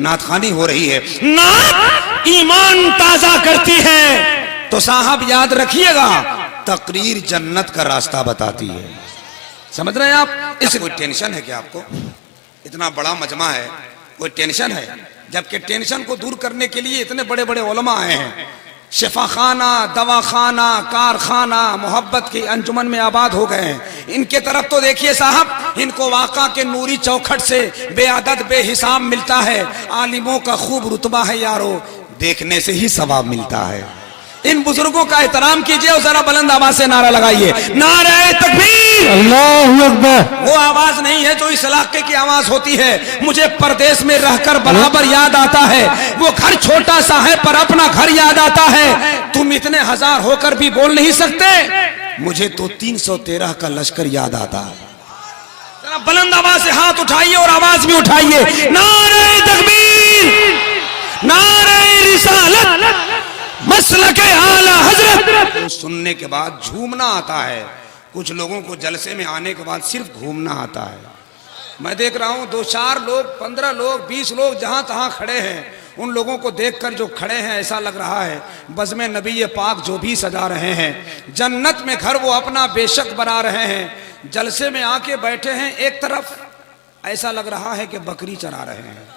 नातखानी हो रही है, नात ईमान ताजा करती है। तो साहब याद रखिएगा, तकरीर जन्नत का रास्ता बताती है। समझ रहे हैं आप? इससे कोई टेंशन है क्या आपको? इतना बड़ा मजमा है, कोई टेंशन है? जबकि टेंशन को दूर करने के लिए इतने बड़े बड़े उलमा आए हैं। शिफाखाना, दवाखाना, कारखाना मोहब्बत की अंजुमन में आबाद हो गए हैं। इनके तरफ तो देखिए साहब, इनको वाक़ा के नूरी चौखट से बेअदद बेहिसाब मिलता है। आलिमों का खूब रुतबा है यारो, देखने से ही सवाब मिलता है। इन बुजुर्गों का एहतराम कीजिए और जरा बुलंद आवाज से नारा लगाइए, नारे तकबीर, अल्लाहू अकबर। वो आवाज नहीं है जो इस इलाके की आवाज होती है। मुझे परदेश में रहकर बराबर याद आता है, वो घर छोटा सा है पर अपना घर याद आता है। तुम इतने हजार होकर भी बोल नहीं सकते, मुझे तो 313 का लश्कर याद आता है। जरा बुलंद आवाज से हाथ उठाइए और आवाज भी उठाइए, नारे तकबीर, नारे रिसालत, मसलके आला हजरत। तो सुनने के बाद झूमना आता है, कुछ लोगों को जलसे में आने के बाद सिर्फ घूमना आता है। मैं देख रहा हूं 2-4 लोग, 15 लोग, 20 लोग जहां तहां खड़े हैं। उन लोगों को देखकर जो खड़े हैं ऐसा लग रहा है बज़्म नबी पाक जो भी सजा रहे हैं, जन्नत में घर वो अपना बेशक बना रहे हैं। जलसे में आके बैठे हैं, एक तरफ ऐसा लग रहा है कि बकरी चरा रहे हैं।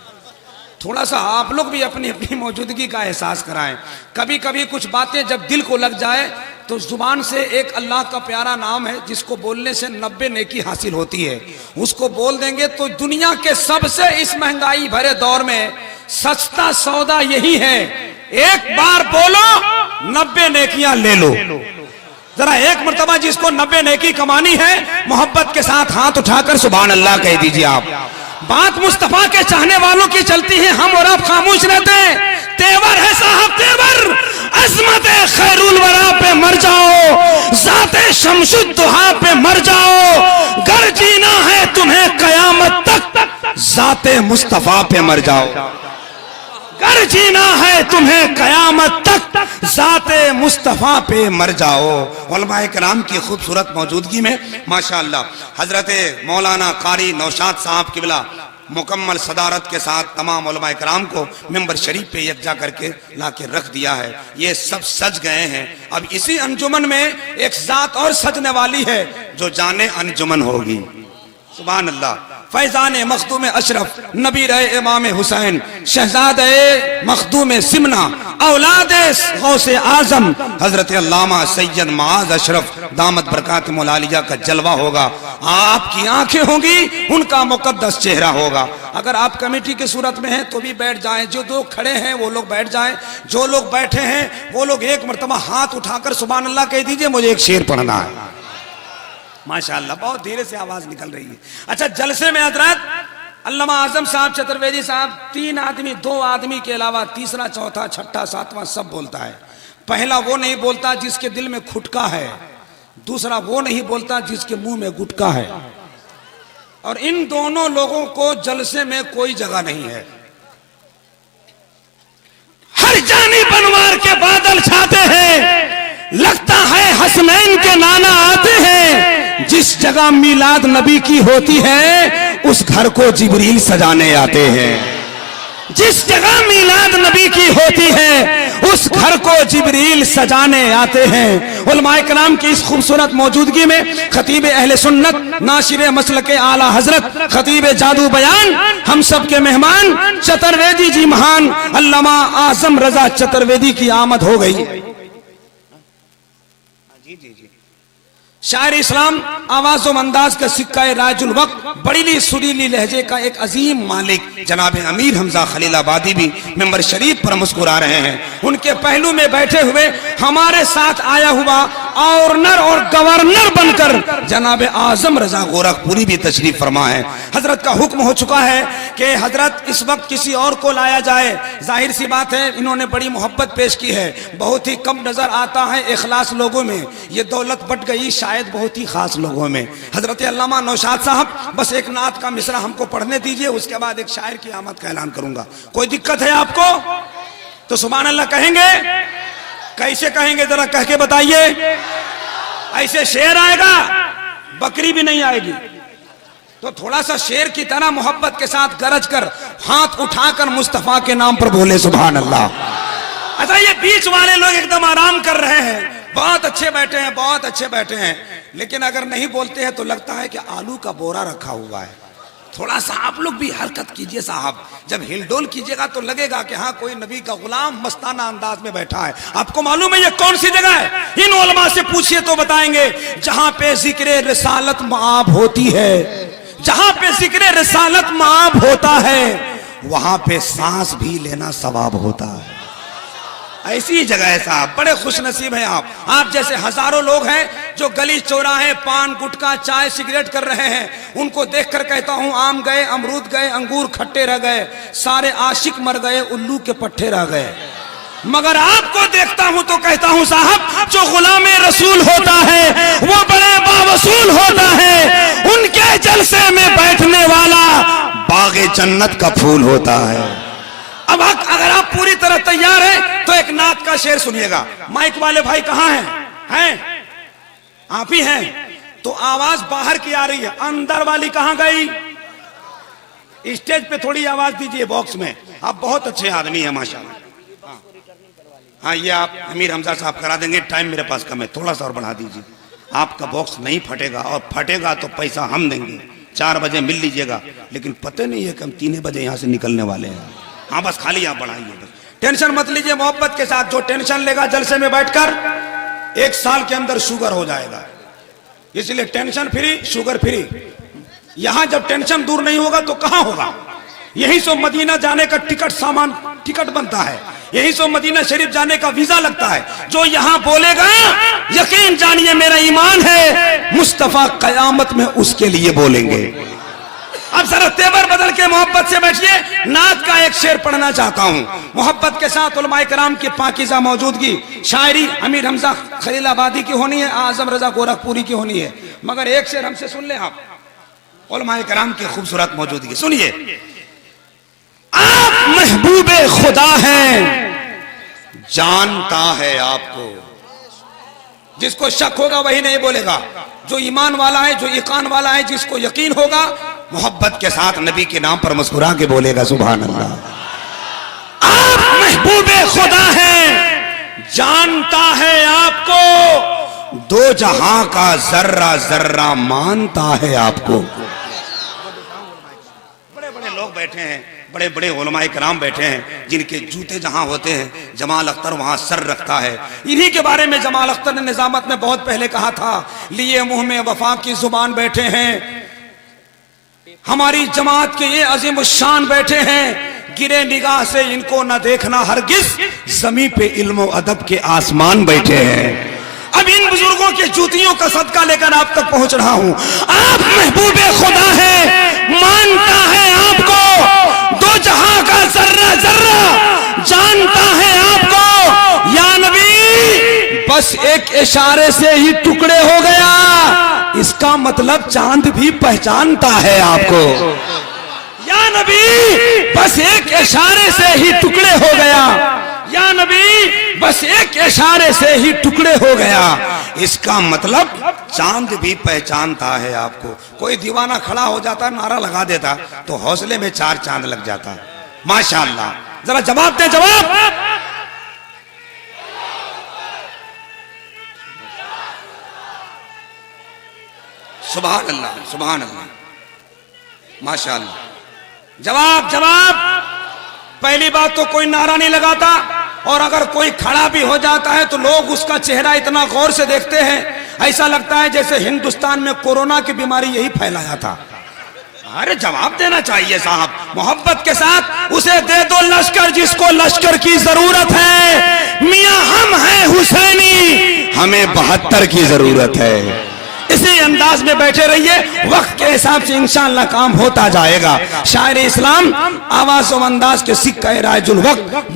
थोड़ा सा आप लोग भी अपनी अपनी मौजूदगी का एहसास कराएं। कभी कभी कुछ बातें जब दिल को लग जाए तो जुबान से एक अल्लाह का प्यारा नाम है जिसको बोलने से 90 नेकी हासिल होती है, उसको बोल देंगे तो दुनिया के सबसे इस महंगाई भरे दौर में सस्ता सौदा यही है। एक बार बोलो 90 नेकियां ले लो। जरा एक मर्तबा जिसको 90 नेकी कमानी है, मोहब्बत के साथ हाथ उठाकर सुभान अल्लाह कह दीजिए आप। बात मुस्तफा के चाहने वालों की चलती है, हम और आप खामोश रहते हैं। तेवर है साहब तेवर, अजमत खैरुल वरा पे मर जाओ, जाते शमशुद्दुहा पे मर जाओ। गर जीना है तुम्हें कयामत तक, जाते मुस्तफा पे मर जाओ। गर जीना है तुम्हें कयामत तक, जाते मुस्तफा पे मर जाओ। उलमाए किराम की खूबसूरत मौजूदगी में माशाअल्लाह हजरत मौलाना कारी नौशाद साहब किबला मुकम्मल सदारत के साथ तमाम उलमाए किराम को मिंबर शरीफ पे यकजा करके लाके रख दिया है। ये सब सज गए हैं। अब इसी अंजुमन में एक जात और सजने वाली है जो जाने अंजुमन होगी। सुभान अल्लाह। फैजान मखदूम अशरफ, नबी रहे इमाम हुसैन, शहजादे मखदूम सिमना, औलादे गौसे आजम हजरत अल्लामा सैयद माज अशरफ दामत बरकात मौलालिया का जलवा होगा। आपकी आंखें होंगी, उनका मुकद्दस चेहरा होगा। अगर आप कमेटी की सूरत में हैं तो भी बैठ जाएं, जो लोग खड़े हैं वो लोग बैठ जाएं, जो लोग बैठे हैं वो लोग एक मर्तबा हाथ उठाकर सुभान अल्लाह कह दीजिए, मुझे एक शेर पढ़ना है। माशाअल्लाह, बहुत धीरे से आवाज निकल रही है। अच्छा, जलसे में हजरत अल्लामा आजम साहब चतुर्वेदी साहब 3 आदमी, 2 आदमी के अलावा तीसरा, चौथा, छठा, सातवां सब बोलता है। पहला वो नहीं बोलता जिसके दिल में खुटका है, दूसरा वो नहीं बोलता जिसके मुंह में गुटका है। और इन दोनों लोगों को जलसे में कोई जगह नहीं है। हर जानी बनवार के बादल छाते हैं, लगता है हसनैन के नाना आते हैं। जिस जगह मिलाद नबी की होती है उस घर को जिब्रील सजाने आते हैं। जिस जगह मिलाद नबी की होती है उस घर को जिब्रील सजाने आते हैं। उलमाए किराम की इस खूबसूरत मौजूदगी में खतीब अहले सुन्नत, नाशिर मसलके आला हजरत, खतीब जादू बयान, हम सब के मेहमान चतुर्वेदी जी महान अल्लामा आजम रजा चतुर्वेदी की आमद हो गई। शायर इस्लाम, आवाज़ो अंदाज का सिक्का राजुल वक्त, बड़ी सुरीली लहजे का एक अजीम मालिक जनाब अमीर हमजा खलीलाबादी भी मेंबर शरीफ पर मुस्कुरा रहे हैं। उनके पहलू में बैठे हुए हमारे साथ आया हुआ ऑर्नर और गवर्नर बनकर जनाब आजम रजा गोरखपुरी भी तशरीफ फरमा है। हजरत का हुक्म हो चुका है कि हजरत इस वक्त किसी और को लाया जाए। जाहिर सी बात है, इन्होंने बड़ी मोहब्बत पेश की है। बहुत ही कम नजर आता है इखलास लोगों में, ये दौलत बट गई शायद बहुत ही खास लोगों में। हजरत अल्लामा नौशाद साहब, बस एक नात का मिसरा हमको पढ़ने दीजिए, उसके बाद एक शायर की आमद का ऐलान करूंगा। कोई दिक्कत है आपको तो सुभान अल्लाह कहेंगे? कैसे कहेंगे जरा कह के बताइए। ऐसे शेर आएगा, बकरी भी नहीं आएगी। तो थोड़ा सा शेर की तरह मोहब्बत के साथ गरज कर हाथ उठाकर मुस्तफा के नाम पर बोले सुभान अल्लाह। अच्छा, ये बीच वाले लोग एकदम आराम कर रहे हैं, बहुत अच्छे बैठे हैं, बहुत अच्छे बैठे हैं, लेकिन अगर नहीं बोलते हैं तो लगता है कि आलू का बोरा रखा हुआ है। थोड़ा सा आप लोग भी हरकत कीजिए साहब, जब हिलडोल कीजिएगा तो लगेगा कि हाँ कोई नबी का गुलाम मस्ताना अंदाज में बैठा है। आपको मालूम है ये कौन सी जगह है? इन उलमा से पूछिए तो बताएंगे, जहां पे जिक्र रिसालत माब होती है, जहां पे जिक्र रिसालत माब होता है, वहां पे सांस भी लेना सवाब होता है। ऐसी जगह है साहब, बड़े खुश नसीब हैं आप जैसे हजारों लोग हैं जो गली चौराहे पान गुटखा चाय सिगरेट कर रहे हैं। उनको देखकर कहता हूं आम गए, अमरूद गए, अंगूर खट्टे रह गए, सारे आशिक मर गए, उल्लू के पट्टे रह गए। मगर आपको देखता हूं तो कहता हूं साहब, जो गुलामे रसूल होता है वो बड़े बावसूल होता है, उनके जलसे में बैठने वाला बागे जन्नत का फूल होता है। अब अगर आप पूरी तरह तैयार हैं तो एक नात का शेर सुनिएगा। माइक वाले भाई कहां हैं? आप ही हैं? तो आवाज बाहर की आ रही है, अंदर वाली कहां गई? स्टेज पे थोड़ी आवाज दीजिए बॉक्स में। आप बहुत अच्छे आदमी हैं माशाल्लाह। हाँ, ये आप अमीर हमजा साहब करा देंगे, टाइम मेरे पास कम है, थोड़ा सा और बढ़ा दीजिए। आपका बॉक्स नहीं फटेगा, और फटेगा तो पैसा हम देंगे। 4 बजे मिल लीजिएगा, लेकिन पता नहीं है कि हम 3 बजे यहाँ से निकलने वाले हैं। हाँ बस खाली आप बढ़ाइए, बस टेंशन मत लीजिए मोहब्बत के साथ। जो टेंशन लेगा जलसे में बैठकर 1 साल के अंदर शुगर हो जाएगा। इसलिए टेंशन फ्री शुगर फ्री। यहां जब टेंशन दूर नहीं होगा तो कहां होगा? यही सो मदीना जाने का टिकट बनता है, यही सो मदीना शरीफ जाने का वीजा लगता है। जो यहां बोलेगा यकीन जानिए मेरा ईमान है, मुस्तफा कयामत में उसके लिए बोलेंगे। अब जरा तेवर बदल के मोहब्बत से बैठिए। नात का एक शेर पढ़ना चाहता हूं मोहब्बत के साथ। उलमाए कराम की पाकीज़ा मौजूदगी, शायरी अमीर हमजा खलीलाबादी की होनी है, आजम रजा गोरखपुरी की होनी है, मगर एक शेर हमसे सुन लें आप। उलमाए कराम की खूबसूरत मौजूदगी सुनिए। आप महबूबे खुदा हैं, जानता है आपको। जिसको शक होगा वही नहीं बोलेगा, जो ईमान वाला है, जो यकीन वाला है, जिसको यकीन होगा मोहब्बत के साथ नबी के नाम पर मुस्कुरा के बोलेगा सुभान अल्लाह। आप महबूबे खुदा हैं, जानता है आपको, 2 जहां का जर्रा जर्रा मानता है आपको। बड़े बड़े लोग बैठे हैं, बड़े बड़े उलमाए कराम बैठे हैं, जिनके जूते जहां होते हैं जमाल अख्तर वहां सर रखता है। इन्हीं के बारे में जमाल अख्तर ने निजामत में बहुत पहले कहा था, लिए मुंह में वफा की जुबान बैठे हैं, हमारी जमात के ये अजीम शान बैठे हैं, गिरे निगाह से इनको न देखना हरगिज, जमीन पे इल्म व अदब के आसमान बैठे हैं। अब इन बुजुर्गों के जूतियों का सदका लेकर आप तक पहुंच रहा हूं। आप महबूबे खुदा हैं, मानता है आपको, 2 जहां का जर्रा जर्रा जानता है आपको। या नबी बस एक इशारे से ही टुकड़े हो गया, इसका मतलब चांद भी पहचानता है आपको। या नबी बस एक इशारे से ही टुकड़े हो गया, या नबी बस एक इशारे से ही टुकड़े हो गया, इसका मतलब चांद भी पहचानता है आपको। कोई दीवाना खड़ा हो जाता, नारा लगा देता तो हौसले में 4 चांद लग जाता। माशाअल्लाह, जरा जवाब दे, जवाब। सुभान अल्लाह, सुभान अल्लाह, माशाअल्लाह। जवाब जवाब। पहली बात तो कोई नारा नहीं लगाता, और अगर कोई खड़ा भी हो जाता है तो लोग उसका चेहरा इतना गौर से देखते हैं, ऐसा लगता है जैसे हिंदुस्तान में कोरोना की बीमारी यही फैलाया था। अरे जवाब देना चाहिए साहब, मोहब्बत के साथ। उसे दे दो लश्कर जिसको लश्कर की जरूरत है, मियां हम हैं हुसैनी, हमें 72 की जरूरत है। इसी अंदाज में बैठे रहिए, वक्त के हिसाब से इंशाअल्लाह काम होता जाएगा। शायर इस्लाम आवाज और अंदाज के सिख कह राजुल वक्त,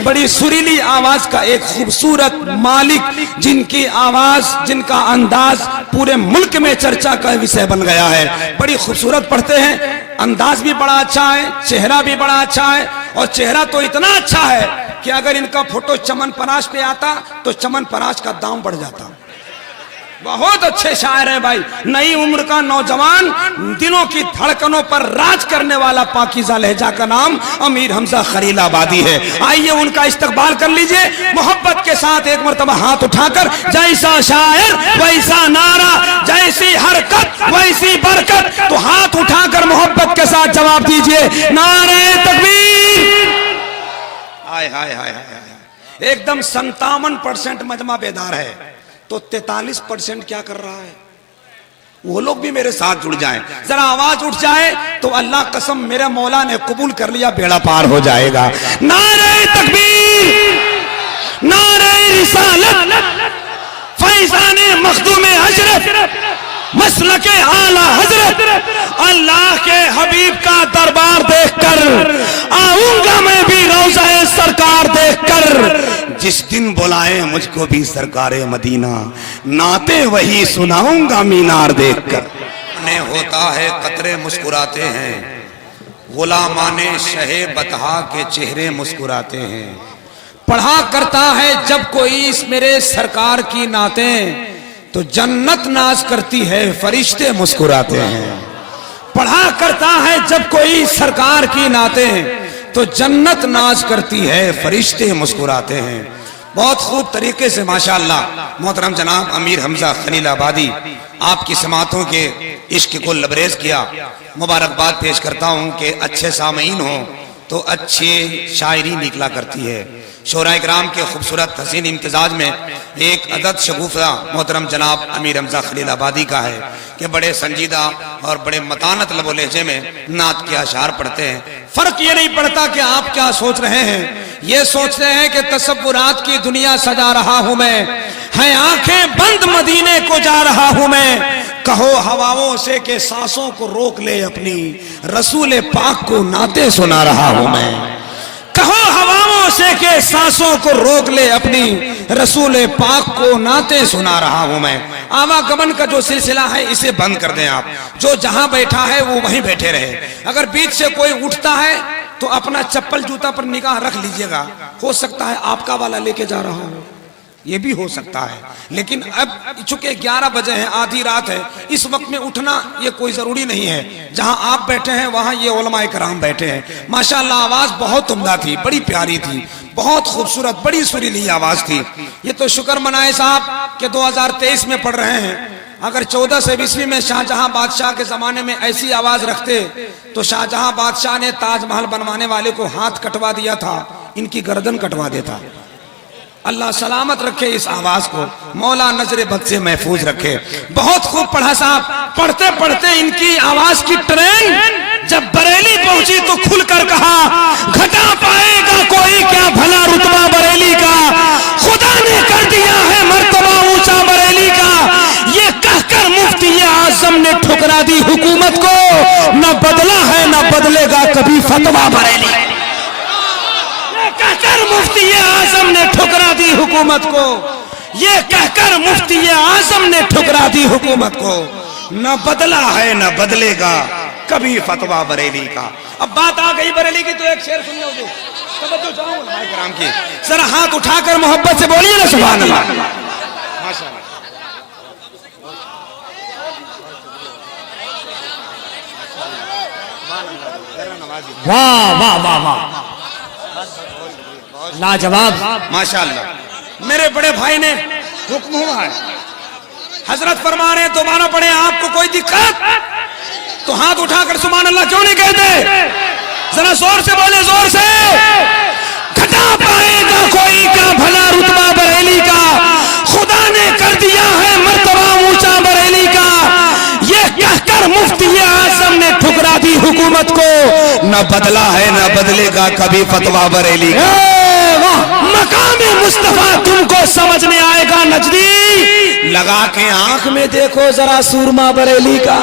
बड़ी सुरीली आवाज का एक खूबसूरत मालिक, जिनकी आवाज जिनका अंदाज पूरे मुल्क में चर्चा का विषय बन गया है। बड़ी खूबसूरत पढ़ते हैं, अंदाज भी बड़ा अच्छा है, चेहरा भी बड़ा अच्छा है, और चेहरा तो इतना अच्छा है कि अगर इनका फोटो चमन पराश पे आता तो चमन पराश का दाम बढ़ जाता। बहुत अच्छे शायर हैं भाई। नई उम्र का नौजवान, दिलों की धड़कनों पर राज करने वाला पाकीज़ा लहजा का नाम अमीर हमजा खलीलाबादी है। आइए उनका इस्तकबाल कर लीजिए मोहब्बत के साथ। एक मरतबा हाथ उठाकर, जैसा शायर वैसा नारा, जैसी हरकत वैसी बरकत। तो हाथ उठाकर मोहब्बत के साथ जवाब दीजिए, नारे तकबीर। हाय हाय हाय हाय। एकदम 57% मजमा बेदार है, तो 43% क्या कर रहा है? वो लोग भी मेरे साथ जुड़ जाएं, जरा आवाज उठ जाए तो अल्लाह कसम मेरे मौला ने कबूल कर लिया, बेड़ा पार हो जाएगा। नारे तकबीर, नारे रिसालत, फैज़ाने मखदूमे हजरत, मसलके आला हजरत। अल्लाह के हबीब का दरबार देखकर आऊंगा मैं भी रोज़ा सरकार देखकर। जिस दिन बुलाए मुझको भी सरकारे मदीना, नाते वही सुनाऊंगा मीनार देखकर। ने होता है कतरे मुस्कुराते हैं, गुलामाने शहे बतहा के चेहरे मुस्कुराते हैं। पढ़ा करता है जब कोई इस मेरे सरकार की नातें, तो जन्नत नाज करती है फरिश्ते मुस्कुराते हैं। पढ़ा करता है जब कोई सरकार की नातें, तो जन्नत नाज करती है फरिश्ते मुस्कुराते हैं। बहुत खूब तरीके से माशाअल्लाह मोहतरम जनाब अमीर हमजा खलीलाबादी आपकी समातों के इश्क को लबरेज किया। मुबारकबाद पेश करता हूँ कि अच्छे सामीन हो तो अच्छी शायरी निकला करती है। शोराए किराम के खूबसूरत हसीन इम्तिजाज में एक अदद शगुफा मोहतरम जनाब अमीर हमजा खलीलाबादी का है कि बड़े संजीदा और बड़े मतानत लबो लहजे में नात के अशार पढ़ते हैं। फर्क ये नहीं पड़ता कि आप क्या सोच रहे हैं, ये सोचते हैं कि तसव्वुरात की दुनिया सजा रहा हूं मैं, है आंखें बंद मदीने को जा रहा हूं मैं। कहो हवाओं से के सांसों को रोक ले अपनी, रसूल पाक को नाते सुना रहा हूं मैं। कहो हवाओं से के सांसों को रोक ले अपनी, रसूल पाक को नाते सुना रहा हूं मैं। आवागमन का जो सिलसिला है इसे बंद कर दें आप। जो जहां बैठा है वो वहीं बैठे रहे। अगर बीच से कोई उठता है तो अपना चप्पल जूता पर निगाह रख लीजिएगा, हो सकता है आपका वाला लेके जा रहा हो, ये भी हो सकता है। लेकिन अब चूंकि 11 बजे हैं, आधी रात है, इस वक्त में उठना ये कोई जरूरी नहीं है। जहां आप बैठे हैं वहां ये उलमाए कराम बैठे हैं। माशाअल्लाह आवाज बहुत उम्दा थी, बड़ी प्यारी थी, बहुत खूबसूरत, बड़ी सुरीली आवाज थी। ये तो शुक्र मनाए साहब कि 2023 में पढ़ रहे हैं। अगर 1400 ईस्वी में शाहजहां बादशाह के जमाने में ऐसी आवाज रखते तो शाहजहां बादशाह ने ताजमहल बनवाने वाले को हाथ कटवा दिया था, इनकी गर्दन कटवा देता। अल्लाह सलामत रखे इस आवाज को, मौला नजरे बद से महफूज रखे। बहुत खूब पढ़ा साहब। पढ़ते पढ़ते इनकी आवाज की ट्रेन जब बरेली पहुंची तो खुलकर कहा, घटा पाएगा कोई क्या भला रुतबा बरेली का, खुदा ने कर दिया है मर्तबा ऊंचा बरेली का। ये कहकर मुफ्ती आजम ने ठुकरा दी हुकूमत को, न बदला है न बदलेगा कभी फतवा बरेली। कहकर मुफ्ती आजम ने ठुकरा दी हुकूमत को, ये कहकर मुफ्ती आजम ने ठुकरा दी हुकूमत को, न बदला है न बदलेगा कभी फतवा बरेली का। अब बात आ गई बरेली की तो एक शेर सुन लो, तवज्जो चाहूं भाई कराम की, जरा हाथ उठाकर मोहब्बत से बोलिए ना सुभान अल्लाह। माशाअल्लाह। वाह वाह वाह वाह, लाजवाब, माशाअल्लाह। मेरे बड़े भाई ने हुक्म हुआ है, हजरत फरमा रहे दोबारा पढ़े, आपको कोई दिक्कत तो हाथ उठाकर सुभान अल्लाह क्यों नहीं कहते? जरा जोर से बोले, जोर से। घटा पाएगा कोई क्या भला रुतबा बरेली का, खुदा ने कर दिया है मर्तबा ऊंचा बरेली का। ये कहकर मुफ्ती आजम ने ठुकरा दी हुकूमत को, न बदला है न बदलेगा कभी फतवा बरेली का। मकामे मुस्तफा तुमको समझ में आएगा नजदी, लगा के आंख में देखो जरा सुरमा बरेली का,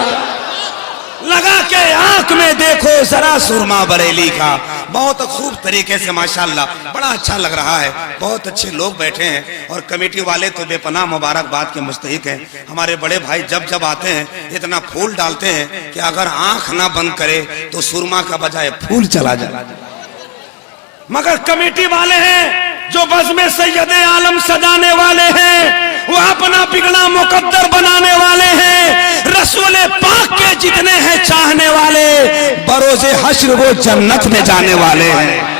लगा के आंख में देखो जरा सुरमा बरेली का। बहुत खूब तरीके से माशाअल्लाह, बड़ा अच्छा लग रहा है। बहुत अच्छे लोग बैठे हैं और कमेटी वाले तो बेपनाह मुबारकबाद के मुस्तहिक हैं। हमारे बड़े भाई जब जब आते हैं इतना फूल डालते हैं कि अगर आंख ना बंद करे तो सुरमा का बजाय फूल चला जाए। मगर कमेटी वाले हैं जो बज़्म सैयद आलम सजाने वाले हैं, वो अपना बिगड़ा मुकद्दर बनाने वाले हैं। रसूल पाक के जितने हैं चाहने वाले, बरोज़े हश्र वो जन्नत में जाने वाले हैं।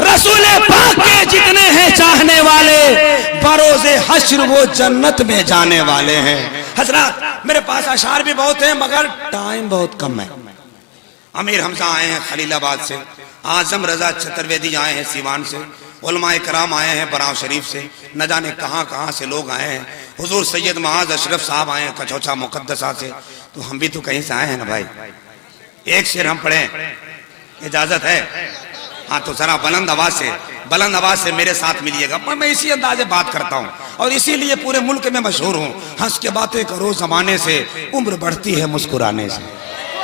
रसूल पाक के जितने हैं चाहने वाले, बरोज़े हश्र वो जन्नत में जाने वाले हैं। हजरत, मेरे पास अशार भी बहुत हैं मगर टाइम बहुत कम है। अमीर हमजा आए हैं खलीलाबाद से, आजम रजा चतुर्वेदी आए हैं सीवान से, उलमाए कराम आए हैं बराव शरीफ से, न जाने कहां कहां से लोग आए हैं। हुजूर सैयद महाज अशरफ साहब आए हैं कचौचा मुकद्दसा से। तो हम भी तो कहीं से आए हैं ना भाई। एक शेर हम पढ़े, इजाजत है? हाँ, तो जरा बुलंद आवाज से मेरे साथ मिलिएगा। मैं इसी अंदाजे बात करता हूँ और इसीलिए पूरे मुल्क में मशहूर हूँ। हंस के बातें करो जमाने से, उम्र बढ़ती है मुस्कुराने से।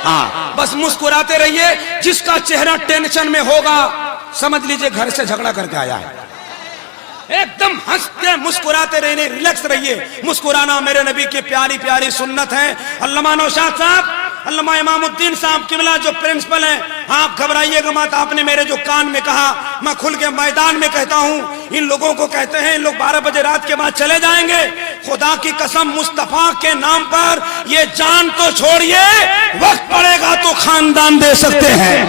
हाँ, बस मुस्कुराते रहिए। जिसका चेहरा टेंशन में होगा समझ लीजिए घर से झगड़ा करके आया है। एकदम हंस के मुस्कुराते रहने, रिलैक्स रहिए। मुस्कुराना मेरे नबी की प्यारी प्यारी सुन्नत है। अल्लामा नौशाद साहब, अल्लामा इमामुद्दीन साहब किबला जो प्रिंसिपल हैं, आप घबराइएगा मत। आपने मेरे जो कान में कहा, मैं खुल के मैदान में कहता हूँ। इन लोगों को कहते हैं, इन लोग 12 बजे रात के बाद चले जाएंगे। खुदा की कसम, मुस्तफा के नाम पर ये जान तो छोड़िए, वक्त पड़ेगा तो खानदान दे सकते हैं।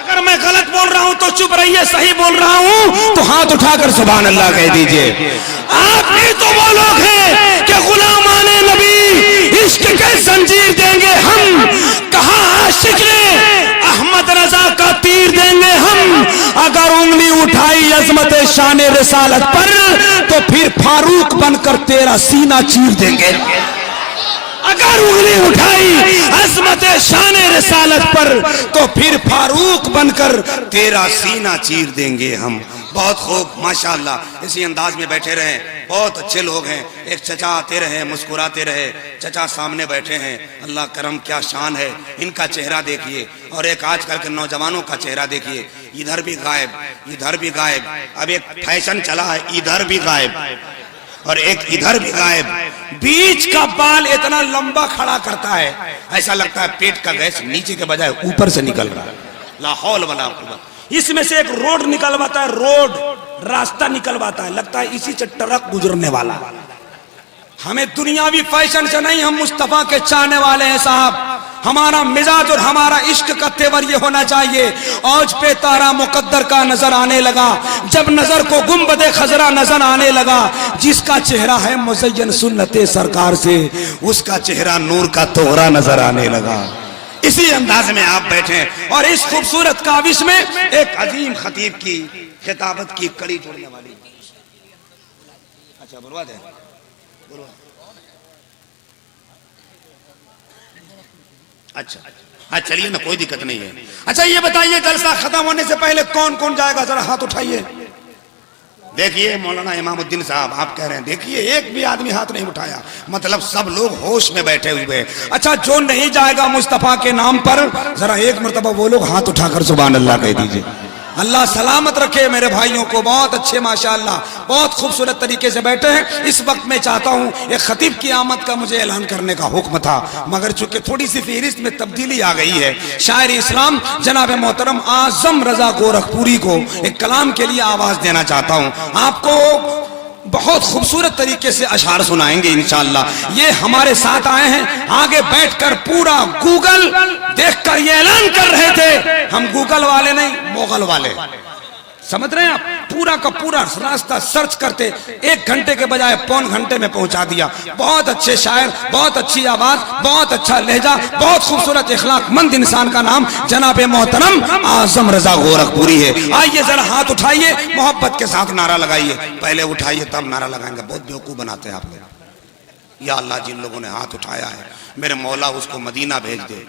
अगर मैं गलत बोल रहा हूं तो चुप रहिए, सही बोल रहा हूं तो हाथ उठाकर सुभान अल्लाह कह दीजिए। आप भी तो वो लोग हैं कि गुलामाने नबी इश्क के जंजीर देंगे हम। कहा आशिक ने अहमद रजा का तीर देंगे हम। अगर उंगली उठाई अजमत शान रिसालत पर तो फिर फारूक बनकर तेरा सीना चीर देंगे। अगर उंगली उठाई अज़मत शान रिसालत पर तो फिर फारूक बनकर तेरा सीना चीर देंगे हम। बहुत खूब, माशाअल्लाह। इसी अंदाज में बैठे रहे, बहुत अच्छे लोग हैं। एक चचा आते रहे, मुस्कुराते रहे। चचा सामने बैठे हैं, अल्लाह करम क्या शान है। इनका चेहरा देखिए और एक आजकल के नौजवानों का चेहरा देखिए। इधर भी गायब, इधर भी गायब। अब एक फैशन चला है, इधर भी गायब और एक इधर भी गायब। बीच का बाल इतना लंबा खड़ा करता है, ऐसा लगता है पेट का गैस नीचे के बजाय ऊपर से निकल रहा है। ला हौल वला कुव्वत। इसमें से एक रोड निकलवाता है, रोड रास्ता निकलवाता है, लगता है इसी से ट्रक गुजरने वाला। हमें दुनियावी फैशन से नहीं, हम मुस्तफा के चाहने वाले हैं साहब। हमारा मिजाज और हमारा इश्क का तेवर ये होना चाहिए। औज पे तारा मुकद्दर का नजर आने लगा, जब नजर को गुंबदे खजरा नजर आने लगा। जिसका चेहरा है मुज़य्यन सुन्नते सरकार से, उसका चेहरा नूर का तोहरा नजर आने लगा। इसी अंदाज में आप बैठे और इस खूबसूरत काविश में एक अजीम खतीब की खिताबत की कड़ी जोड़ने वाली। अच्छा बुलवा दे, अच्छा हाँ, चलिए ना, कोई दिक्कत नहीं है। अच्छा ये बताइए, जलसा खत्म होने से पहले कौन कौन जाएगा, जरा हाथ उठाइए। देखिए मौलाना इमामुद्दीन साहब, आप कह रहे हैं, देखिए एक भी आदमी हाथ नहीं उठाया, मतलब सब लोग होश में बैठे हुए। अच्छा, जो नहीं जाएगा मुस्तफा के नाम पर, जरा एक मर्तबा वो लोग हाथ उठाकर सुभान अल्लाह कह दीजिए। अल्लाह सलामत रखे मेरे भाइयों को। बहुत अच्छे माशाअल्लाह, बहुत खूबसूरत तरीके से बैठे हैं। इस वक्त मैं चाहता हूं, एक खतीब की आमद का मुझे ऐलान करने का हुक्म था, मगर चूंकि थोड़ी सी फहरिस्त में तब्दीली आ गई है। शायर इस्लाम जनाब मोहतरम आजम रजा गोरखपुरी को एक कलाम के लिए आवाज देना चाहता हूं। आपको बहुत खूबसूरत तरीके से अशार सुनाएंगे इंशाअल्लाह। ये हमारे साथ आए हैं, आगे बैठकर पूरा गूगल देखकर ये ऐलान कर रहे थे, हम गूगल वाले नहीं, मोगल वाले। समझ रहे हैं आप? पूरा का पूरा रास्ता सर्च करते 1 घंटे के बजाय पौन घंटे में पहुंचा दिया। बहुत अच्छे शायर, बहुत अच्छी आवाज, बहुत अच्छा लहजा, बहुत खूबसूरत इखलाकमंद इंसान का नाम जनाब मोहतरम आजम रजा गोरखपुरी है। आइए जरा हाथ उठाइए, मोहब्बत के साथ नारा लगाइए। पहले उठाइए तब नारा लगाएंगे, बहुत बेवकूफ बनाते हैं आप लोग। या अल्लाह, जिन लोगों ने हाथ उठाया है मेरे मौला उसको मदीना भेज दे,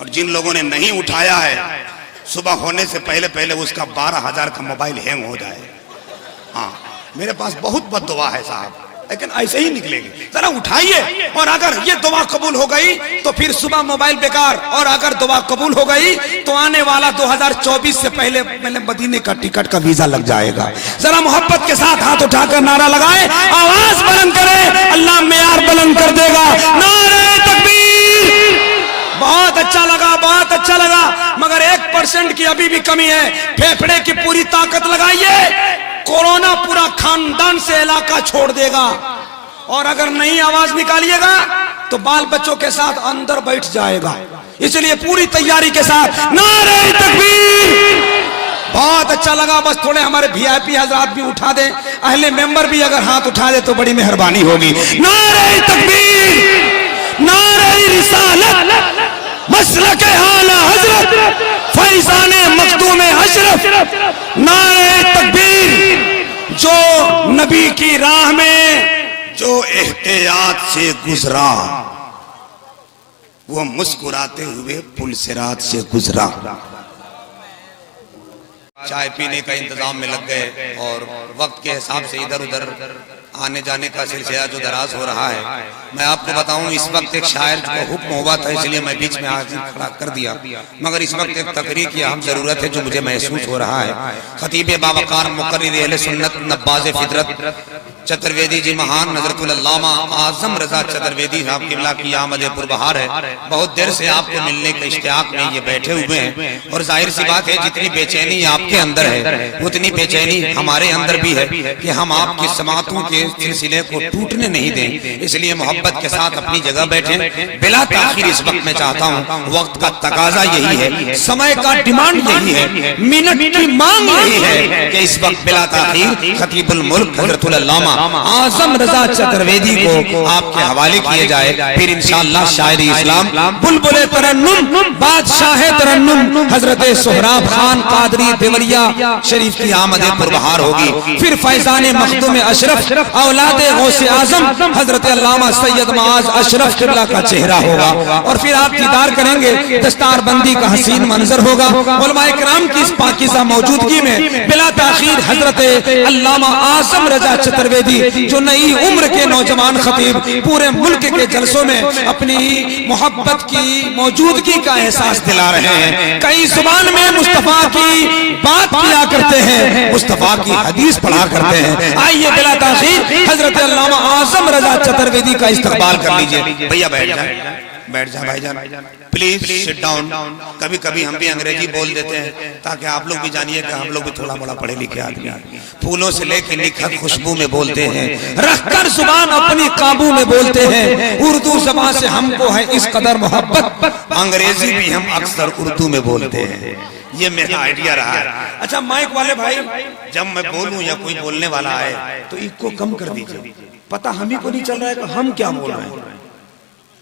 और जिन लोगों ने नहीं उठाया है सुबह होने से पहले पहले उसका 12,000 का मोबाइल हैंग हो जाए। हाँ, मेरे पास बहुत बद्दुआ है साहब, लेकिन ऐसे ही निकलेगी। जरा उठाइए, और अगर ये दुआ कबूल हो गई तो फिर सुबह मोबाइल बेकार, और अगर दुआ कबूल हो गई तो आने वाला 2024 से पहले मैंने मदीने का टिकट का वीजा लग जाएगा। जरा मोहब्बत के साथ हाथ उठाकर नारा लगाए, आवाज बुलंद करे, अल्लाह मेयार बुलंद कर देगा। नारे तकबीर। बहुत अच्छा लगा, बहुत अच्छा लगा, मगर 1% की अभी भी कमी है। फेफड़े की पूरी ताकत लगाइए, कोरोना पूरा खानदान से इलाका छोड़ देगा। और अगर नहीं आवाज निकालिएगा तो बाल बच्चों के साथ अंदर बैठ जाएगा। इसलिए पूरी तैयारी के साथ नारे तकबीर। बहुत अच्छा लगा। बस थोड़े हमारे वीआईपी हजरात भी उठा दें, अहले मेंबर भी अगर हाथ उठा दे तो बड़ी मेहरबानी होगी। नारे तकबीर, नारे रिसालत, मसलके आला हजरत फैजाने मखदूम अशरफ। नारे तकबीर। जो नबी की राह में जो एहतियात से गुजरा वो मुस्कुराते हुए पुल सिरात से गुजरा। चाय पीने का इंतजाम में लग गए और वक्त के हिसाब से इधर उधर आने जाने का सिलसिला जो दराज हो रहा है। मैं आपको बताऊं, इस वक्त एक शायर को हुक्म हुआ था, इसलिए मैं बीच में हाजिर खड़ा कर दिया, मगर इस वक्त एक तकरीर की अहम जरूरत है जो मुझे महसूस हो रहा है। खतीब बावकार मुकर्रिर अहले सुन्नत नब्बाज़ फितरत चतुर्वेदी जी महान हज़रतुल अल्लामा आज़म रजा चतुर्वेदी साहब किबला की आमद पुरबहार है। बहुत देर से आपको मिलने के इश्तियाक में ये बैठे हुए हैं और जाहिर सी बात है जितनी बेचैनी आपके अंदर है उतनी बेचैनी हमारे अंदर भी है कि हम आपकी समातों के सिलसिले को टूटने नहीं दें। इसलिए मोहब्बत के साथ अपनी जगह बैठे। बिला ताखीर इस वक्त में चाहता हूँ, वक्त का तकाजा यही है, समय का डिमांड यही है, मिनट की मांग यही है कि इस वक्त बिला ताखीर खतीबुल मुल्क हज़रतुल अल्लामा आज़म रजा चतुर्वेदी को आपके हवाले किए जाए। फिर इंशाअल्लाह शायरी इस्लाम बुलबुले तरन्नुम बादशाह तरन्नुम हजरत सोहराब खान कादरी देवरिया शरीफ की आमद पुरबहार होगी। फिर फैजाने मखदूम अशरफ औलादे गौसे आजम हजरत अल्लामा सैयद मुआज अशरफ किबला का चेहरा होगा। और फिर आप दीदार करेंगे, दस्तार बंदी का हसीन मंजर होगा। उलमाए किराम की इस पाकीज़ा मौजूदगी में बिला ताखीर हजरत अल्लामा आज़म रजा चतुर्वेदी जो नई उम्र के नौजवान खतीब पूरे मुल्क के जलसों में अपनी मोहब्बत की मौजूदगी का एहसास दिला रहे हैं। कई जुबान में मुस्तफा की बात किया करते हैं, मुस्तफा की हदीस पढ़ा करते हैं। आइए बिला ताखीर हजरत अल्लामा आज़म रजा चतुर्वेदी का इस्तकबाल कर लीजिए। भैया बैठ जाए, बैठ जाए भाईजान, प्लीज सिट डाउन। कभी कभी हम भी अंग्रेजी बोल देते हैं ताकि आप लोग भी जानिए कि हम लोग भी थोड़ा बड़ा पढ़े लिखे आदमी। फूलों से लेकर निखर खुशबू में बोलते हैं, रखकर जुबान अपनी काबू में बोलते हैं। उर्दू ज़बान से हमको है इस कदर मोहब्बत, अंग्रेजी भी हम अक्सर उर्दू में बोलते हैं। ये मेरा आइडिया रहा है। अच्छा माइक वाले भाई, जब मैं बोलूं या कोई बोलने वाला आए तो इसको कम कर दीजिए। पता हम ही को नहीं चल रहा है कि हम क्या बोल रहे हैं।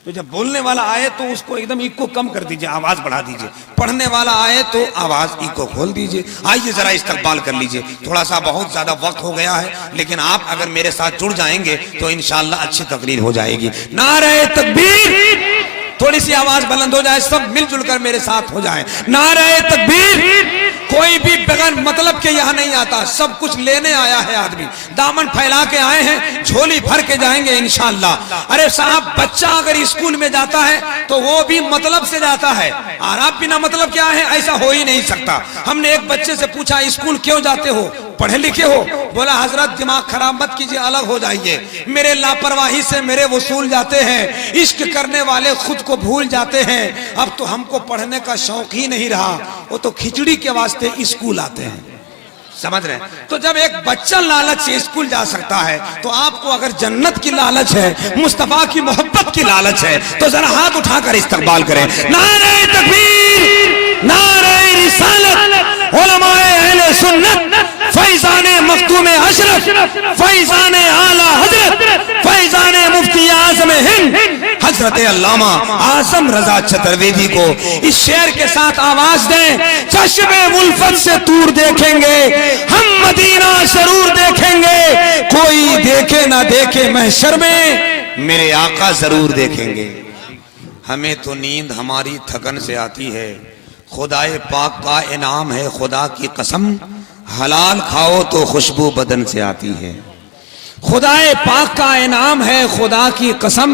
तो जब बोलने वाला आए तो उसको एकदम इको कम कर दीजिए, आवाज बढ़ा दीजिए। पढ़ने वाला आए तो आवाज इको खोल दीजिए। आइए जरा इस्तकबाल कर लीजिए। थोड़ा सा बहुत ज्यादा वक्त हो गया है, लेकिन आप अगर मेरे साथ जुड़ जाएंगे तो इंशाअल्लाह अच्छी तकरीर हो जाएगी। नारे तकबीर, थोड़ी सी आवाज बुलंद हो जाए, सब मिलजुल कर मेरे साथ हो जाए। नारे तकबीर। कोई भी बगैर मतलब के यहाँ नहीं आता, सब कुछ लेने आया है आदमी। दामन फैला के आए हैं, झोली भर के जाएंगे इंशाअल्लाह। अरे साहब, बच्चा अगर स्कूल में जाता है तो वो भी मतलब से जाता है, और आप बिना मतलब क्या है, ऐसा हो ही नहीं सकता। हमने एक बच्चे से पूछा स्कूल क्यों जाते हो, पढ़े लिखे हो? बोला हजरत दिमाग खराब मत कीजिए, अलग हो जाइए। मेरे लापरवाही से मेरे वसूल जाते हैं, इश्क करने वाले खुद को भूल जाते हैं। अब तो हमको पढ़ने का शौक ही नहीं रहा, वो तो खिचड़ी के वास्ते स्कूल आते हैं। समझ रहे हैं? तो जब एक बच्चा लालच से स्कूल जा सकता है तो आपको अगर जन्नत की लालच है, मुस्तफा की मोहब्बत की लालच है, तो जरा हाथ उठाकर इस्तकबाल करें। नारे तकबीर, नारे रिसालत, उलमाए अहले सुन्नत, फैजाने मखदूम अशरफ, फैजाने आला हजरत, फैजाने मुफ्ती आज़म हिंद हजरत अल्लामा आज़म रजा चतुर्वेदी को इस शेर के साथ आवाज दें। चश्मे उल्फत से दूर देखेंगे, हम मदीना जरूर देखेंगे। कोई देखे ना देखे महशर में मेरे आका जरूर देखेंगे। हमें तो नींद हमारी थकन से आती है, खुदाए पाक का इनाम है खुदा की कसम, हलाल खाओ तो खुशबू बदन से आती है। खुदाए पाक का इनाम है खुदा की कसम,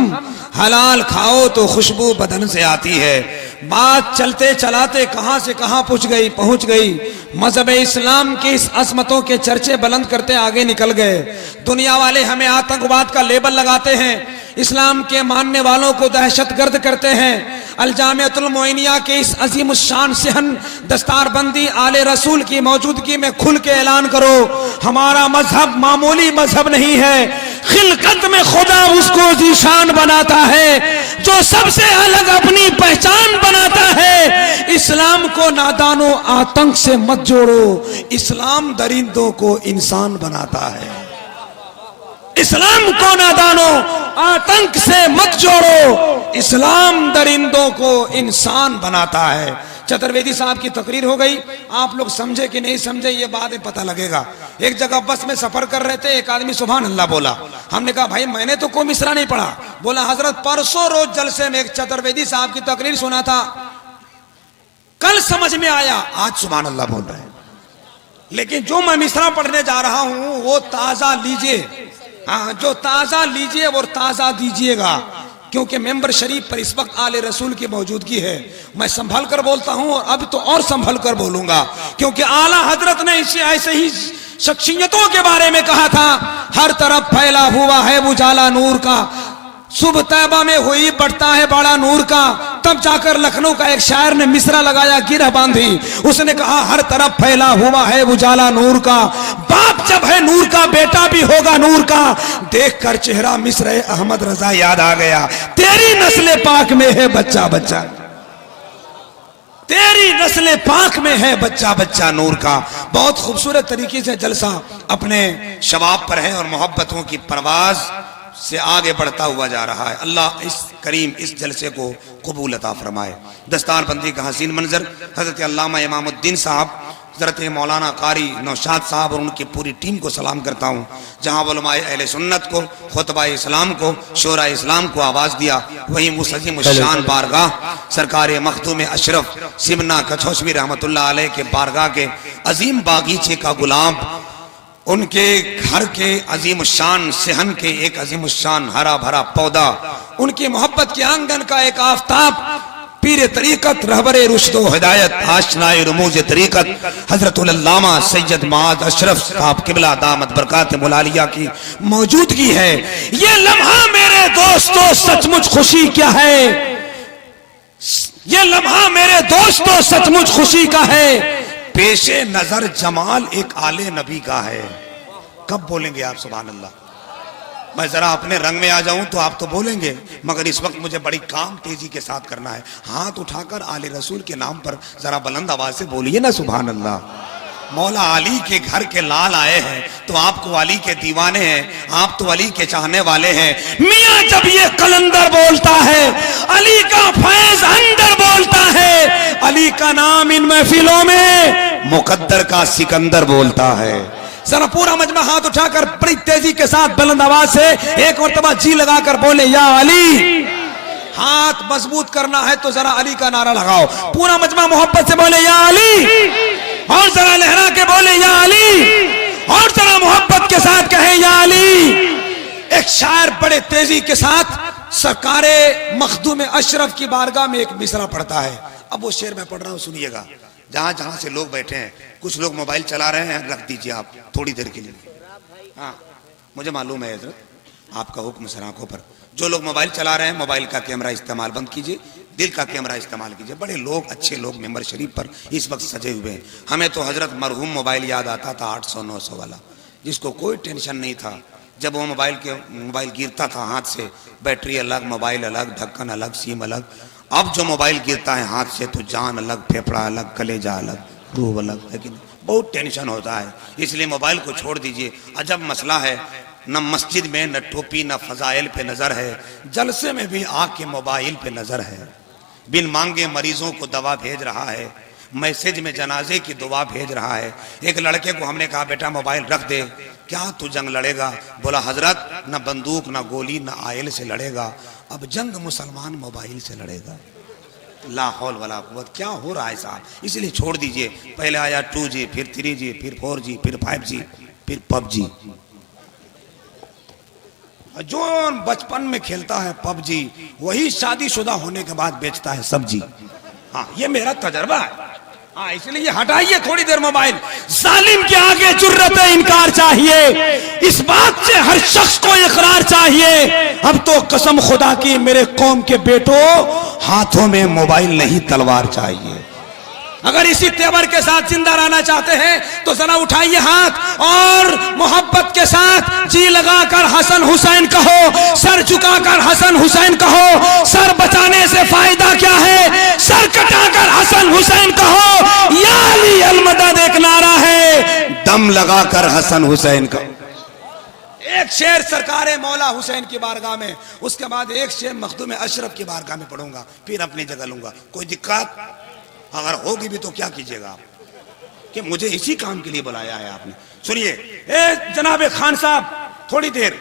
हलाल खाओ तो खुशबू बदन से आती है। बात चलते चलाते कहां से कहां पहुंच गई। मजहब इस्लाम की इस अजमतों के चर्चे बुलंद करते आगे निकल गए। दुनिया वाले हमें आतंकवाद का लेबल लगाते हैं, इस्लाम के मानने वालों को दहशतगर्द करते हैं। अल-जामिअतुल मोइनिया के इस अजीम शान सहन दस्तारबंदी आले रसूल की मौजूदगी में खुल के ऐलान करो, हमारा मजहब मामूली मजहब नहीं है। खिलकत में खुदा उसको जीशान बनाता है जो सबसे अलग अपनी पहचान बनाता है। इस्लाम को नादानो आतंक से मत जोड़ो, इस्लाम दरिंदों को इंसान बनाता है। इस्लाम को नादानो आतंक से मत जोड़ो, इस्लाम दरिंदों को इंसान बनाता है। चतुर्वेदी साहब की तकरीर हो गई। आप लोग समझे कि नहीं समझे ये बाद में पता लगेगा। एक जगह बस में सफर कर रहे थे, एक आदमी सुभान अल्लाह बोला। हमने कहा भाई मैंने तो कोई मिसरा नहीं पढ़ा। बोला हजरत परसों रोज जलसे में एक चतुर्वेदी साहब की तकरीर सुना था, कल समझ में आया, आज सुभान अल्लाह बोल रहे हैं। लेकिन जो मैं मिसरा पढ़ने जा रहा हूं वो ताजा लीजिए, हाँ जो ताजा लीजिए वो ताजा दीजिएगा, क्योंकि मेंबर शरीफ पर इस वक्त आले रसूल की मौजूदगी है। मैं संभल कर बोलता हूं और अब तो और संभल कर बोलूंगा, क्योंकि आला हजरत ने इसे ऐसे ही शख्सियतों के बारे में कहा था, हर तरफ फैला हुआ है उजाला नूर का, सुबह तैबा में हुई बढ़ता है बड़ा नूर का। तब जाकर लखनऊ का एक शायर ने मिसरा लगाया, गिरह बांधी, उसने कहा हर तरफ फैला हुआ है उजाला नूर का, बाप जब है नूर का बेटा भी होगा नूर का। देखकर चेहरा मिसरे अहमद रजा याद आ गया, तेरी नस्ल पाक में है बच्चा बच्चा, तेरी नस्ल पाक में है बच्चा बच्चा नूर का। बहुत खूबसूरत तरीके से जलसा अपने शबाब पर है और मोहब्बतों की परवाज से आगे बढ़ता हुआ जा रहा है। अल्लाह इस करीम इस जलसे को कबूल अता फरमाए। दस्तारबंदी का हसीन मंजर हजरत अल्लामा इमामुद्दीन साहब, हजरत मौलाना कारी नौशाद साहब और उनकी पूरी टीम को सलाम करता हूँ, जहाँ उलमाए अहले सुन्नत को, खुतबा इस्लाम को, शोरा इस्लाम को आवाज़ दिया, वहीं उस अजीम शान बारगाह सरकार मखदूम अशरफ सिमना कछौशवी रहमतुल्लाह अलैह के बारगाह के अजीम बागीचे का गुलाब, उनके घर के अजीम शान सेहन के एक अजीम शान हरा भरा पौधा, उनकी मोहब्बत के आंगन का एक आफताब, पीर तरीकत रहबरे रुश्दो हिदायत आशनाए रमूज तरीकत हजरतुल अल्लामा सैयद माद अशरफ साहब किबला दामत बरकात मुलालिया की मौजूदगी है। ये लम्हा मेरे दोस्तों सचमुच खुशी क्या है, ये लम्हा मेरे दोस्तों सचमुच खुशी का है, पेशे नजर जमाल एक आले नबी का है। कब बोलेंगे आप सुभान अल्लाह? मैं जरा अपने रंग में आ जाऊं तो आप तो बोलेंगे, मगर इस वक्त मुझे बड़ी काम तेजी के साथ करना है। हाथ उठाकर आले रसूल के नाम पर जरा बुलंद आवाज से बोलिए ना सुभान अल्लाह। मौला अली के घर के लाल आए हैं तो आप तो अली के दीवाने हैं, आप तो अली के चाहने वाले हैं। मियां जब ये कलंदर बोलता है, अली का फैज अंदर बोलता है, अली का नाम इन महफिलों में मुकद्दर का सिकंदर बोलता है। जरा पूरा मजमा हाथ उठाकर बड़ी तेजी के साथ बुलंद आवाज से एक मरतबा जी लगाकर बोले या अली। हाथ मजबूत करना है तो जरा अली का नारा लगाओ। पूरा मजमा मोहब्बत से बोले या अली, और जरा लहरा के बोले या अली, और जरा मोहब्बत के साथ कहे या अली। एक शायर बड़े तेजी के साथ सरकारे मखदूम अशरफ की बारगाह में एक मिसरा पढ़ता है। अब वो शेर मैं पढ़ रहा हूँ, सुनिएगा। जहां जहां से लोग बैठे हैं, कुछ लोग मोबाइल चला रहे हैं, रख दीजिए आप थोड़ी देर के लिए। हाँ मुझे मालूम है हजरत, आपका हुक्म सर आंखों पर। जो लोग मोबाइल चला रहे हैं, मोबाइल का कैमरा इस्तेमाल बंद कीजिए, दिल का कैमरा इस्तेमाल कीजिए। बड़े लोग, अच्छे लोग मेंबर शरीफ पर इस वक्त सजे हुए हैं। हमें तो हजरत मरहूम मोबाइल याद आता था 800-900 वाला, जिसको कोई टेंशन नहीं था। जब वो मोबाइल गिरता था हाथ से, बैटरी अलग, मोबाइल अलग, ढक्कन अलग, सिम अलग। अब जो मोबाइल गिरता है हाथ से तो जान अलग, फेफड़ा अलग, कलेजा अलग, रूह अलग, लेकिन बहुत टेंशन होता है। इसलिए मोबाइल को छोड़ दीजिए। अजब मसला है, न मस्जिद में न टोपी न फजाइल पे नजर है, जलसे में भी आके मोबाइल पे नजर है। बिन मांगे मरीजों को दवा भेज रहा है, मैसेज में जनाजे की दुआ भेज रहा है। एक लड़के को हमने कहा बेटा मोबाइल रख दे, क्या तू जंग लड़ेगा? बोला हजरत न बंदूक न गोली न आयल से लड़ेगा, अब जंग मुसलमान मोबाइल से लड़ेगा। ला हौल वला कुव्वत। क्या हो रहा है साहब? इसलिए छोड़ दीजिए। पहले आया 2G, फिर 3G, फिर 4G, फिर 5G, फिर PUBG। जो बचपन में खेलता है पबजी वही शादीशुदा होने के बाद बेचता है सब्जी। हाँ, ये मेरा तजर्बा है। हाँ, इसलिए हटाइए थोड़ी देर मोबाइल। जालिम के आगे जुर्रत इनकार चाहिए, इस बात से हर शख्स को इकरार चाहिए। अब तो कसम खुदा की मेरे कौम के बेटों, हाथों में मोबाइल नहीं तलवार चाहिए। अगर इसी तेवर के साथ जिंदा रहना चाहते हैं तो जरा उठाइए हाथ और मोहब्बत के साथ जी लगाकर हसन हुसैन कहो, सर झुकाकर हसन हुसैन कहो। सर बचाने से फायदा क्या है, सर कटाकर हसन हुसैन कहो। या अली अलमदद एक नारा है, दम लगाकर हसन हुसैन कहो। एक शेर सरकारे मौला हुसैन की बारगाह में, उसके बाद एक शेर मखदूम अशरफ की बारगाह में पढ़ूंगा, फिर अपनी जगह लूंगा। कोई दिक्कत अगर होगी भी तो क्या कीजिएगा आप, कि मुझे इसी काम के लिए बुलाया है आपने। सुनिए, ए जनाब खान साहब, थोड़ी देर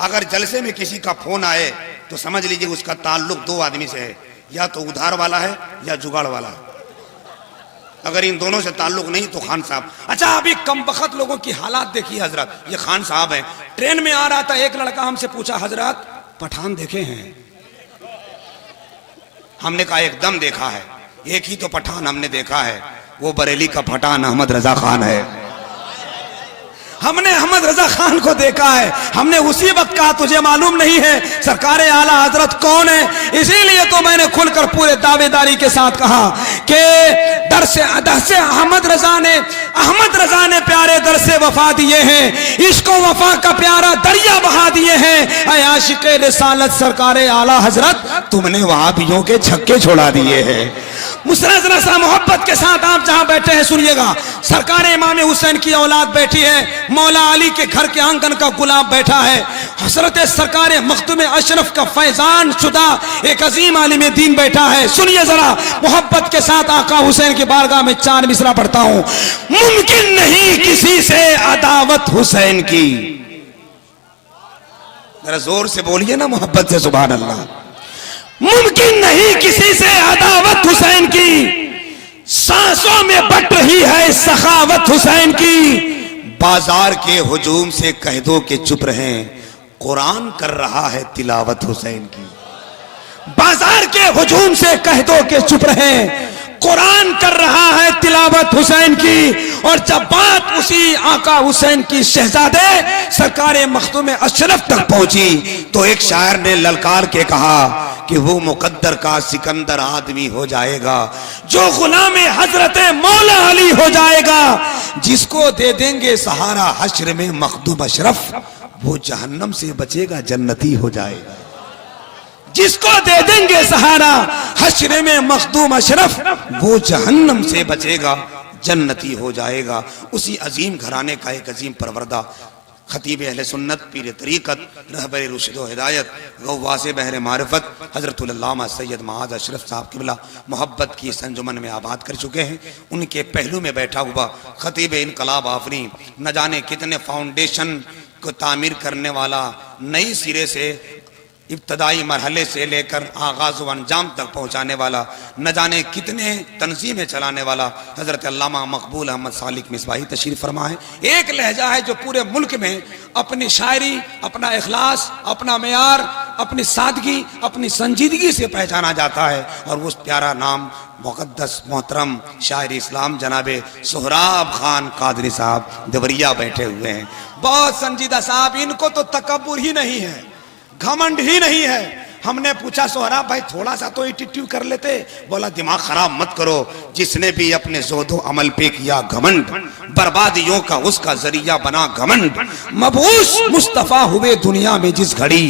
अगर जलसे में किसी का फोन आए तो समझ लीजिए उसका ताल्लुक दो आदमी से है, या तो उधार वाला है या जुगाड़ वाला है। अगर इन दोनों से ताल्लुक नहीं तो खान साहब। अच्छा, अभी कम बखत लोगों की हालात देखिए हजरत। ये खान साहब हैं, ट्रेन में आ रहा था, एक लड़का हमसे पूछा, हजरत पठान देखे हैं? हमने कहा एकदम देखा है, एक ही तो पठान हमने देखा है, वो बरेली का पठान अहमद रजा खान है। हमने अहमद रजा खान को देखा है। हमने उसी वक्त कहा तुझे मालूम नहीं है सरकार आला हजरत कौन है? इसीलिए तो मैंने खुलकर पूरे दावेदारी के साथ कहा कि दर से अहमद रजा ने प्यारे दर से वफा दिए हैं, इसको वफा का प्यारा दरिया बहा दिए हैं। ऐ आशिक़े रिसालत सरकार आला हजरत, तुमने वहाबियों के छक्के छोड़ा दिए हैं। मुसलसल मोहब्बत के साथ आप जहां बैठे हैं सुनिएगा, सरकार इमाम हुसैन की औलाद बैठी है, मौला अली के घर के आंगन का गुलाब बैठा है, हजरत सरकार मखदूम अशरफ का फैजान शुदा एक अजीम आलिम दीन बैठा है। सुनिए जरा मोहब्बत के साथ आका हुसैन की बारगाह में चार मिसरा पढ़ता हूं। मुमकिन नहीं किसी से अदावत हुसैन की, जरा जोर से बोलिए ना मोहब्बत से, सुभान अल्लाह। मुमकिन नहीं किसी से अदावत हुसैन की, सांसों में बट रही है सखावत हुसैन की। बाजार के हुजूम से कह दो कि चुप रहें, कुरान कर रहा है तिलावत हुसैन की। बाजार के हुजूम से कह दो कि चुप रहें, कुरान कर रहा है तिलावत हुसैन की। और जब बात उसी आका हुसैन की शहजादे सरकार मखदूम अशरफ तक पहुंची तो एक शायर ने ललकार के कहा कि वो मुकद्दर का सिकंदर आदमी हो जाएगा जो गुलाम हजरत मौला अली हो जाएगा। जिसको दे देंगे सहारा हश्र में मखदूम अशरफ, वो जहन्नम से बचेगा जन्नती हो जाएगा। जिसको दे देंगे सहारा हश्र में मखदूम अशरफ, वो जहन्नम से बचेगा जन्नती हो जाएगा। उसी अजीम घराने का एक अजीम परवरदा खतीब अहले सुन्नत, पीर तरीक़त, रहबर रुशद व हिदायत, गव्वास बहर मारिफत हज़रतुल अल्लामा सैयद महाज अशरफ साहब क़िबला मोहब्बत की संजुमन में आबाद कर चुके हैं। उनके पहलू में बैठा हुआ खतीब इनकलाब आफरी, न जाने कितने फाउंडेशन को तामीर करने वाला, नई सिरे से इब्तदाई मरहले से लेकर आगाज़ व अंजाम तक पहुँचाने वाला, न जाने कितने तंजीमें चलाने वाला हज़रत अल्लामा मकबूल अहमद सालिक मिसबाही तशरीफ़ फरमा है। एक लहजा है जो पूरे मुल्क में अपनी शायरी, अपना इखलास, अपना मेयार, अपनी सादगी, अपनी संजीदगी से पहचाना जाता है। और उस प्यारा नाम मुक़द्दस मोहतरम शायर इस्लाम जनाबे सोहराब खान कादरी साहब देवरिया बैठे हुए हैं। बहुत संजीदा साहब, इनको तो तकब्बुर ही नहीं है, घमंड ही नहीं है। हमने पूछा सोहराब भाई थोड़ा सा तो एटीट्यूड कर लेते, बोला दिमाग खराब मत करो, जिसने भी अपने जोदो अमल पे किया घमंड, बर्बादियों का उसका जरिया बना घमंड। मबूस मुस्तफा हुए दुनिया में जिस घड़ी,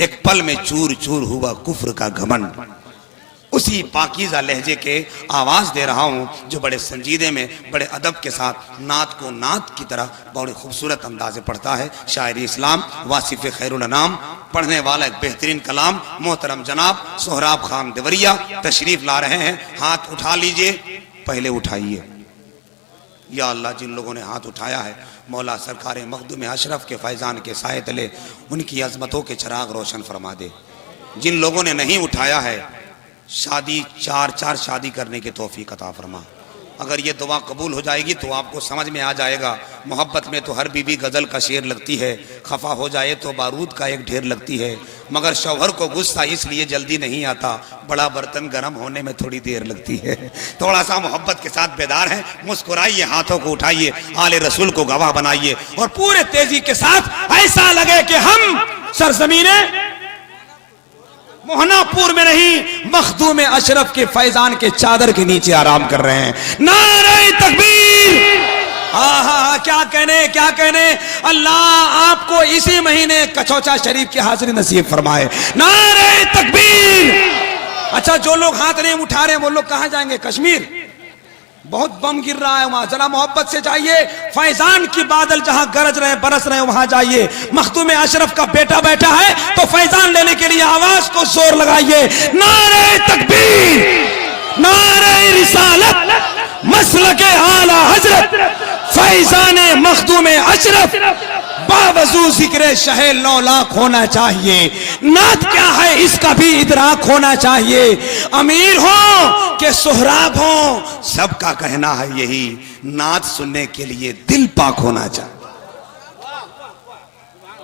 एक पल में चूर चूर हुआ कुफ्र का घमंड। उसी पाकीज़ा लहजे के आवाज़ दे रहा हूँ जो बड़े संजीदे में, बड़े अदब के साथ नात को नात की तरह बड़े खूबसूरत अंदाज़े पढ़ता है शायर इस्लाम वासिफ़ खैरुल अनाम, पढ़ने वाला एक बेहतरीन कलाम मोहतरम जनाब सोहराब खान देवरिया तशरीफ़ ला रहे हैं। हाथ उठा लीजिए, पहले उठाइए। या अल्लाह, जिन लोगों ने हाथ उठाया है मौला सरकार मखदूम अशरफ के फैज़ान के साए तले उनकी अज़मतों के चिराग रोशन फरमा दे। जिन लोगों ने नहीं उठाया है शादी, चार चार शादी करने की तौफीक अता फरमा। अगर ये दुआ कबूल हो जाएगी तो आपको समझ में आ जाएगा। मोहब्बत में तो हर बीवी गजल का शेर लगती है, खफा हो जाए तो बारूद का एक ढेर लगती है, मगर शौहर को गुस्सा इसलिए जल्दी नहीं आता, बड़ा बर्तन गर्म होने में थोड़ी देर लगती है। थोड़ा सा मोहब्बत के साथ बेदार है, मुस्कुराइए, हाथों को उठाइए, आले रसूल को गवाह बनाइए और पूरे तेजी के साथ ऐसा लगे कि हम सरजमीने मोहनापुर में नहीं, मखदूम अशरफ के फैजान के चादर के नीचे आराम कर रहे हैं। नारे तकबीर! हाँ, क्या कहने। अल्लाह आपको इसी महीने कचौचा शरीफ की हाजिरी नसीब फरमाए। नारे तकबीर! अच्छा, जो लोग हाथ नहीं उठा रहे हैं वो लोग कहां जाएंगे? कश्मीर। बहुत बम गिर रहा है वहां, जरा मोहब्बत से जाइए। फैजान की बादल जहां गरज रहे बरस रहे वहां जाइए। मखदूम अशरफ का बेटा बैठा है तो फैजान लेने के लिए आवाज को जोर लगाइए। नारे तकबीर, नारे रिसालत, मसलके आला हजरत फैजान मखदूम अशरफ, बावजू जिक्र शहे 9 लाख होना चाहिए। नात क्या है इसका भी इदराक होना चाहिए। अमीर हो कि सोहराब हो, सबका कहना है यही, नात सुनने के लिए दिल पाक होना चाहिए।